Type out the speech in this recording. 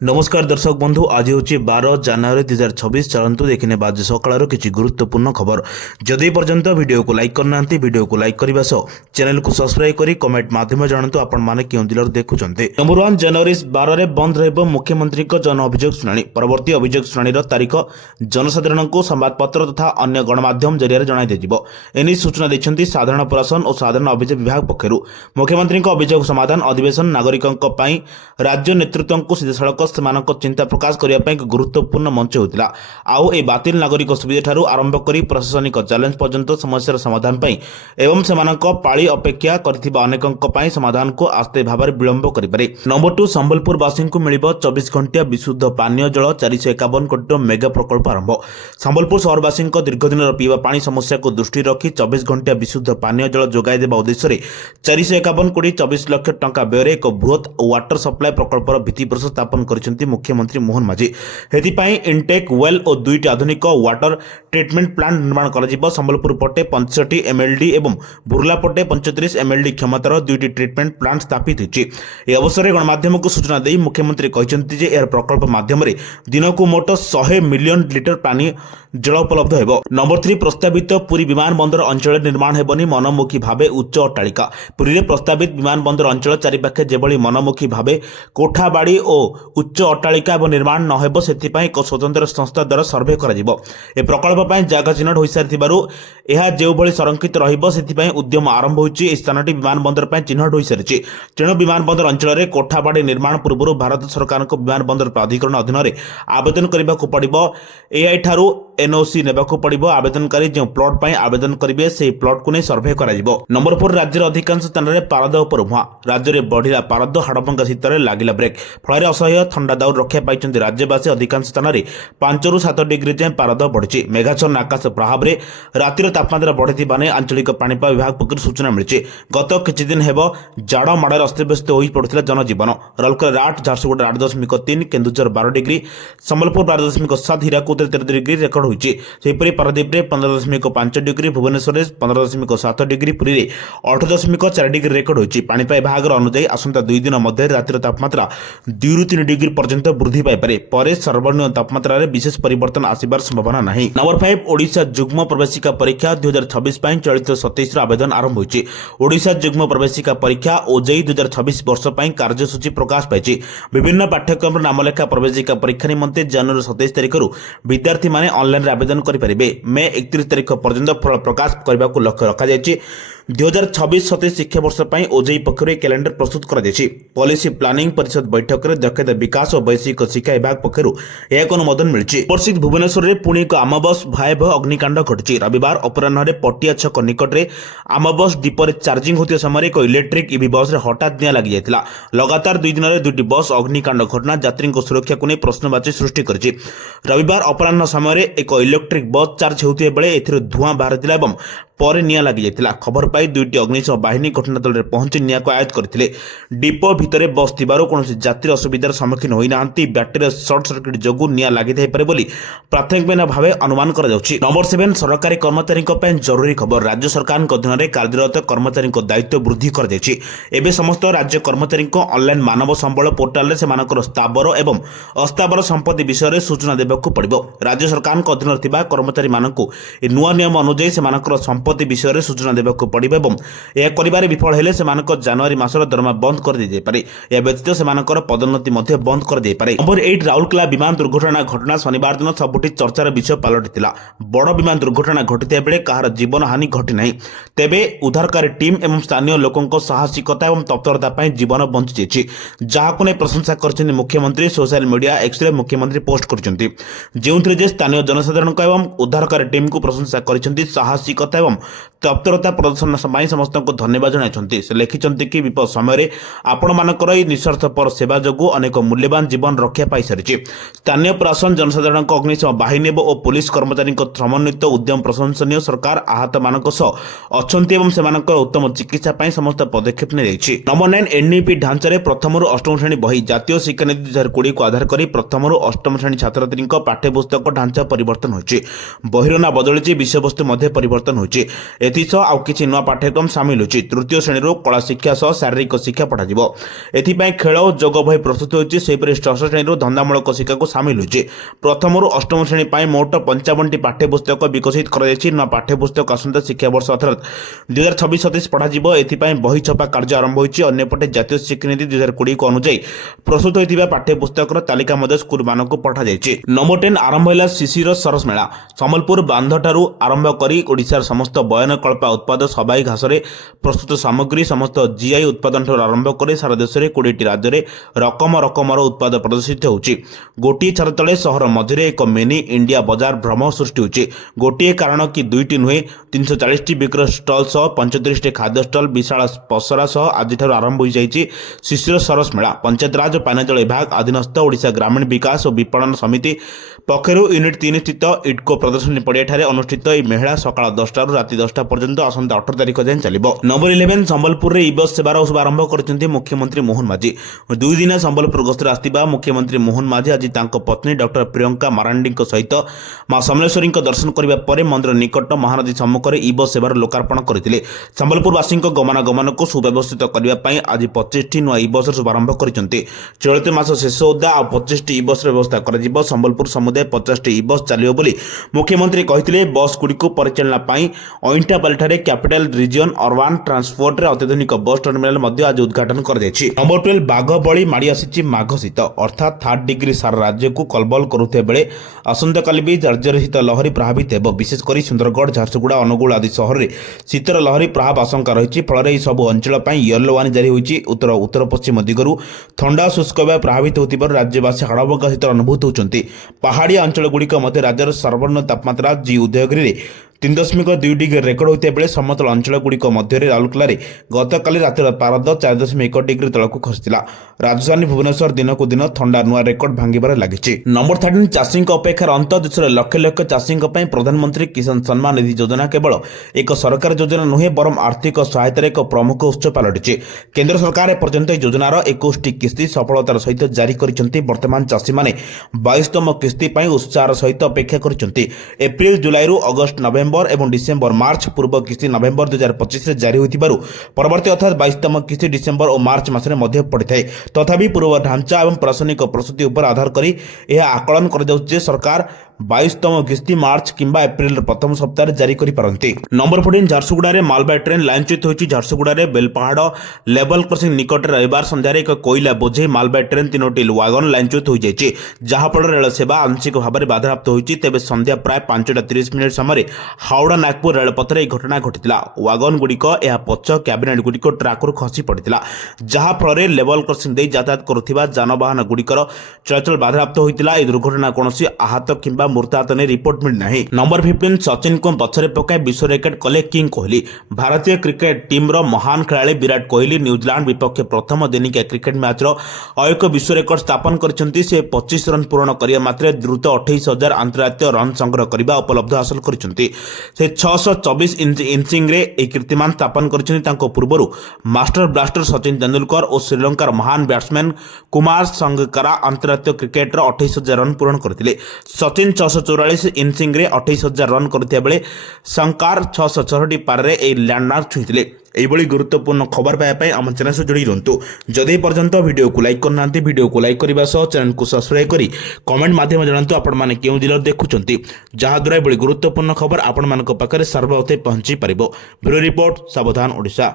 नमस्कार दर्शक बंधु आज हूँ 12 जनवरी 2026 चलतु देखने आज सकाल किसी गुरुत्वपूर्ण खबर जदि पर्यंत वीडियो को लाइक करना वीडियो को लाइक करने सह चैनल को सब्सक्राइब कर कमेंट माध्यम जानतु आपण क्यों जिलूर देखुं। नंबर 1 जनवरी 12 में बंद रह मुख्यमंत्री जन अभियोग शुणाणी परवर्ती अभियोग शुणाणी तारीख जनसाधारण को संवादपत्र तथा अन्य गणमाध्यम जरिए जन एने सूचना देते साधारण प्रशासन और साधारण अभियोग विभाग पक्षर मुख्यमंत्री अभियोग समाधान अधिवेशन नागरिकों राज्य नेतृत्व को सीधासख सेमानक चिंता प्रकाश करने एक गुरुत्वपूर्ण मंच होता आउ ए बातिल नागरिक सुविधा ठारू आरंभ कर प्रशासनिक चैलेंज पर्यंत समस्या समाधान एवं सेमानक पाଳି अपेक्षा करथिबा अनेकंक पई समाधान को आस्ते भाव विलंब करिपारे। नंबर 2 संबलपुर वासी को मिलिबो 24 घंटिया विशुद्ध पानीय जल 451 कोटी मेगा प्रकल्प आरंभ। संबलपुर शहरवासी दीर्घ दिन पीवा पानी समस्या को दृष्टि रखी 24 घंटिया विशुद्ध पानीय जल जोगाई देवा उद्देश्य 451 कोटी 24 लाख टंका व्यय एक बृहत वाटर सप्लाई प्रकल्पर भित्तिप्रस्तर स्थापन कर मुख्यमंत्री मोहन माझी हेतिपाई इनटेक वेल और 2टी आधुनिक वाटर ट्रीटमेंट प्लांट निर्माण कर संबलपुर पटे 65 एमएलडी एवं बुर्ला पटे 35 एमएलडी क्षमतार 2टी ट्रीटमेंट प्लांट स्थापित होती। अवसर में गणमाध्यम को सूचना दे मुख्यमंत्री कहते यह प्रकल्प माध्यम दिन को मोट 100 मिलियन लिटर पानी जल उपलब्ध हो। नंबर 3 प्रस्तावित पुरी विमान बंदर अंचल निर्माण हेबनी मनमुखी भाव उच्च अट्टालिका। पुरी में प्रस्तावित विमान बंदर अंचल चारिपाखे जेभली मनमुखी भाव कोठाबाड़ी और उच्च अट्टालिका निर्माण नहेब से एक स्वतंत्र संस्था द्वारा सर्वे कर प्रकल्प जगह चिन्हट हो सारी जो संरक्षित रही उद्यम आरंभ होती स्थानटी विमान बंदर चिन्हट हो सारी तेणु विमान बंदर अंचल कोठाबाड़ी निर्माण पूर्व भारत सरकार विमान बंदर प्राधिकरण अधीन आवेदन करने को पड़ो। एआई ठारू एनओसी नेबाकू पड़िबो। आवेदनकारी जो प्लॉट पर आवेदन करेंगे से प्लॉट को नहीं सर्वे कर। नंबर 4 राज्य अधिकांश स्थान में पारद उपर मुहां राज्य में बढ़ला पारद हाड़भंगा शीत लगिला ब्रेक फल असह्य ठंडा दाउर रक्षा पाई राज्यवासी अधिकांश स्थान में 5 ରୁ 7 डिग्री जाए पारद बढ़ी मेघाच्छन्न आकाश प्रभाव में रातिर तापमात्रा बढ़ी आंचलिक पाणीपाग विभाग पक्षर सूचना मिली। गत किछि दिन हेब जाड़ माड़ अस्तव्यस्त हो पड़ता जनजीवन Rourkela 8 Jharsuguda 8.3 Keonjhar 12 degree Sambalpur 12.7 Hirakud 13 degree record होती। पारादीप में 15.5 डिग्री भुवनेश्वर 15.7 डिग्री पुरी में 8.4 डिग्री रेकर्ड होती। पाणीपाग विभाग अनुसार आसंता 2 दिन मध्य रातिर तापमात्रा 2 ରୁ 3 डिग्री पर्यंत वृद्धि पाइपे सर्वनिम्न तापमात्रा विशेष परिवर्तन आसबार संभावना नहीं। नंबर 5 ओडिशा जुग्म प्रवेशिका परीक्षा 2026 चलित 27 आवेदन आरंभ होती। ओडिशा जुग्म प्रवेशिका परीक्षा ओजेई 2026 वर्ष कार्यसूची प्रकाश पाई। विभिन्न पाठ्यक्रम नामलेखा प्रवेशिका परीक्षा निमंते जनवरी 27 तारिख विद्यार्थी माने ऑनलाइन आवेदन करेंगे। मे 31 तारिख पर्यंत फल प्रकाश करने को लक्ष्य रखा 2026-27 शिक्षा वर्ष ओजेई पक्षर कैलेंडर प्रस्तुत कर पॉलिसी प्लानिंग परिषद बैठक में दक्षता विकास और वैश्विक शिक्षा विभाग पक्षर एक अनुमोदन मिली। उपस्थित भुवनेश्वर में पुणी एक आमबस भयावह अग्निकांड घटी। रविवार अपराह पटिया छक निकट में आमबस डिपोरे चार्जिंग होते समय एक इलेक्ट्रिक ईवी बस हठात निआं लगी जाता। लगातार 2 दिन में 2टी बस अग्निकांड घटना यात्री सुरक्षा को नहीं प्रश्नवाची सृष्टि कर। रविवार अपराह समय एक इलेक्ट्रिक बस चार्ज होते बेले धूआं बाहरी पर निआं लगी जाता। खबर पाई 2टी अग्निशम बाहिनी घटनास्थल में पहुंची निआं को आयत्त करते। डिपो भितर बस थिबारु कोनोसी यात्री असुविधार सम्मुखीन होई नांती। बैटेरी सर्ट सर्किट जोगु निआं लागि थाई पारे बोली प्राथमिक भाव अनुमान करा जाउछि। नंबर 7 सरकारी कर्मचारी जरूरी खबर राज्य सरकार अधीन में कार्यरत कर्मचारी दायित्व वृद्धि कर दैछि। एबे समस्त राज्य कर्मचारी ऑनलाइन मानव संबल पोर्टाल से स्थावर एवं अस्थावर संपत्ति विषय में सूचना देबाकू पड़िबो। राज्य सरकार अधीन थिबा कर्मचारी मानकू नुआ नियम अनुसार से संपत्ति विषय में सूचना देबाकू पड़िबो एवं यह करिबारे विफल हेले सेमानक जनवरी मासर दरमा बंद कर दी पारे। या व्यतीत सेमानकर पदोन्नति मध्य बंद कर दी पारे। नंबर 8 राउरकेला विमान दुर्घटना घटना शनिवार दिन सबुठी चर्चार विषय पलटिला। बड़ विमान दुर्घटना घटिता बेले कहार जीवन हानि घटी नहीं। तेबे उद्धारकारी टीम एवं स्थानीय लोकों साहसिकता एवं तत्परता जीवन बंची जाइछि जहाको नै प्रशंसा करछन्ति मुख्यमंत्री। सोशल मीडिया एक्स रे मुख्यमंत्री पोस्ट करछन्ति जेउथरे जे स्थानीय जनसाधारण एवं उद्धारकारी टीम को प्रशंसा करछन्ति साहसिकता एवं तत्परता प्रदर्शन समस्त को धन्यवाद जनाइछन्ति। से लिखिछन्ति कि विपद समय आपण मानकर निस्वार्थपर सेवा जोगु अनेक मूल्यवान जीवन रक्षा पाई सारिछि। स्थानीय प्रशासन जनसाधारण अग्निशम बाहिनी और पुलिस कर्मचारी समन्वित उद्यम प्रशंसनीय। सरकार आहत मानक अछन्ति एवं सेमानकर उत्तम चिकित्सा पाई समस्त पदक्षेप ने जाइछि। नंबर 9 एनईपी ढांचारे प्रथम ରୁ अष्टम श्रेणी बही जातीय शिक्षानीति 2020 को आधार करी प्रथम ରୁ अष्टम श्रेणी छात्रछात्री पाठ्यपुस्तक ढांचा परिवर्तन होछि। बहिर ना बदलिछि विषयवस्तु मध्य परिवर्तन होछि। एथिसह आउ किछि नवा पाठ्यक्रम सामिल होछि। तृतीय श्रेणी कला शिक्षा सह शारीरिक शिक्षा पढ़ाଯିବ। एथिपाई खेल और जोग बही प्रस्तुत होछि। सेहिपरि षष्ठ श्रेणी धंदामूलक शिक्षा को सामिल होछि। प्रथम अष्टम श्रेणी पाई मोट 55टी पाठ्यपुस्तक विकसित कराଯାଇଛି। नवा पाठ्यपुस्तक आसंता शिक्षा वर्ष अर्थात 2026-27 पढ़ाଯିବ। एथिपाई बही छपा कार्य आरंभ होछि। अन्यपटे जातीय शिक्षानीति 2020 को अनुसार प्रस्तुत होइतिबा पाठ्यपुस्तकर तालिका मध्य स्कूल मानक पठा जायछि। नंबर 10 आरंभ होला शिशिर सरस मेला। संबलपुर बांधठारू आरंभ करी ओडिशार समस्त बयन कल्पा उत्पाद सबाई घासरे प्रस्तुत सामग्री समस्त जीआई उत्पादन ठारू आरंभ करे सारा देश में 20टी राज्य में रकमर उत्पाद प्रदर्शित होछि। गोटे छात्र तले सहर मझे एक मिनी इंडिया बजार भ्रम सृष्टि होछि। गोटे कारण कि दुईटी नुहे 340टी विक्रय स्टल सह 35टी खाद्य स्टल विशाल पसरा सह आज आरंभ हो जाइछि। शिशिर सरस मेला पंचायतराज और पानीजल विभाग अधीनस्थ ओडिशा ग्रामीण विकास और विपणन समिति पक्षरु यूनिट 3 स्थित इटको प्रदर्शनी पड़ियाठारे अनुष्ठित यह मेला सकाळ 10टा राति 10टा पर्यंत आसंता 18 तारिख जाए चलिबो। नंबर 11 संबलपुर रे ई बस सेवार शुभ आरंभ करछन्ती मुख्यमंत्री मोहन माझी। 2 दिन संबलपुर गस्तर आस्तिबा मुख्यमंत्री मोहन माझी आज तांको पत्नी डॉक्टर प्रियंका मारांडी सहित मां समलेश्वरी दर्शन करबा परे मंदिर निकट महानदी सम्मुख ई बस सेवार लोकार्पण करथिले। संबलपुरवासी गमनागमन को सुव्यवस्थित करबा पई आज 25टी नुआ ई बस शुभारंभ करछन्ती। चलित मास शेष सुधा आ 25टी ई बस व्यवस्था कर संबलपुर समुदाय 50टी ई बस चलियो बोली मुख्यमंत्री कहिथिले। बस गुड़िक परिचालना पाई अइंटापालठारे कैपिटल रिजियन अर्बान ट्रांसपोर्ट रे अत्याधुनिक बस टर्मिनाल मध्य आज उद्घाटन कर जायछि। नंबर 12 बाघ बळी माडी आसीछि माघ शीत अर्थात 3rd डिग्री सारा राज्य को कलबल करुथे बेले आसंता काली भी जर्जर शीत लहरी प्रभावित हेबो। विशेष करी सुंदरगढ़ झारसुगुड़ा अनुगुल आदि शहर रे शीतर लहरी प्रभाव आशंका रहिछि। फल रे सब अंचल पाई येलो वार्निंग जारी होइछि। उत्तर पश्चिम दिगरु ठंडा शुष्क प्रभावित होतिबार राज्यवासी हाड़बंका शीत अनुभूत होउछन्ति। पहाड़िया अंचल गुड़िक मध्य राज्यर सर्वनिम्न तापमात्रा जी उदयगिरी 3.2 डिग्री रेकर्ड होता बेले समतल अंचल गुड़िक मध्य राउरकेला गतकाली रातिर पारद 4.1 डिग्री तलक खसीला। राजधानी भुवनेश्वर दिन को दिन ठंडा नुआ रेकर्ड भांगिबार लागिछि। नंबर 13 चाषी अपेक्षार अंत देशर लक्ष लक्ष चाषी प्रधानमंत्री किसान सम्मान निधि योजना केवल एक सरकार योजना नुहे बरम आर्थिक सहायतार एक प्रमुख उत्स पलटिछि। केंद्र सरकार एपर्यंत योजनार 21टी किस्ती सफलतार सहित जारी करिसेंति। वर्तमान चाषी माने 22तम किस्ती पई उत्साहर सहित अपेक्षा करिसेंति। एप्रिल जुलाई अगस्त नवेम्बर एवं डिसेम्बर मार्च पूर्व किस्ती नवेम्बर 2025 रे जारी होइतिबारु परवर्ती अर्थात 22तम किस्ती डिसेम्बर और मार्च मासरे मध्य पड़िथाय। तथापि पूर्व ढांचा एवं प्रशासनिक प्रस्तुति उपर आधार करी यह आकलन कर जाउछि जे सरकार 22तम किस्ती मार्च किंबा एप्रिल प्रथम सप्ताह जारी करि पारंती। नंबर 14 झारसुगुड़ा रे मालबाय ट्रेन लाइनच्युत होइछि। झारसुगुड़ा रे बेलपहाड़ लेवल क्रॉसिंग निकट रविवार संध्यार एक कोयला बोझे मालबाय ट्रेन 3टी वागन लाइनच्युत होई जाइछि। जहाँ फल रेल सेवा आंशिक भाव में बाधाप्राप्त होइछि। तेबे संध्या प्राय 5:30 समय हावड़ा नागपुर रेलपथरे यह घटना घटिला। वागन गुड़िक यह पछ कैबिनेट गुड़िक ट्राकरु खसी पड़ता जहाँ फल लेवल क्रॉसिंग दे यातायात करुथिबा जानवाहन गुड़िकर चलाचल बाधाप्राप्त होइतिला। यह दुर्घटना कौनसी आहत किंबा मृताहत ने रिपोर्ट मिली नहीं। नंबर 15 सचिन को पछरे पकाय विश्व रेकर्ड कले किंग कोहली। भारतीय क्रिकेट टीम रो महान खिलाड़ी विराट कोहली न्यूजीलैंड विपक्ष प्रथम दिनिकिया क्रिकेट मैच रो एक विश्व रेकर्ड स्थापन करछन्ती। से 25 रन पूर्ण करिया मात्रे द्रुत 28,000 अंतर्राष्ट्रीय रन संग्रह करबा उपलब्ध हासिल करछन्ती। से 624 इनिंग्स रे एक कीर्तिमान स्थापन करछन्ती। तांको पूर्वरु मास्टर ब्लास्टर सचिन तेंदुलकर और श्रीलंकार महान बैट्समैन कुमार संगकारा अंतर्राष्ट्रीय क्रिकेट रो 28,000 रन पूर्ण करथिले। सचिन 644 इनिंग्स रे 28,000 रन करथिया बेले संकार 664 पार रे ए लैंडमार्क छुईथिले। एभली गुरुत्वपूर्ण खबर पाइबा आम चैनल से जोड़ी रुहतु। जदि पर्यंत वीडियो को लाइक करना वीडियो को लाइक करने सह चैनल को सब्सक्राइब करी कमेंट माध्यम जानतु आपण माने केउ जिल्ला देखुचंती जहाद्वारा एभली गुरुत्वपूर्ण खबर आपण मानक पाखरे सर्वप्रथम पहुंची परिबो। ब्यूरो रिपोर्ट सावधान ओडिशा।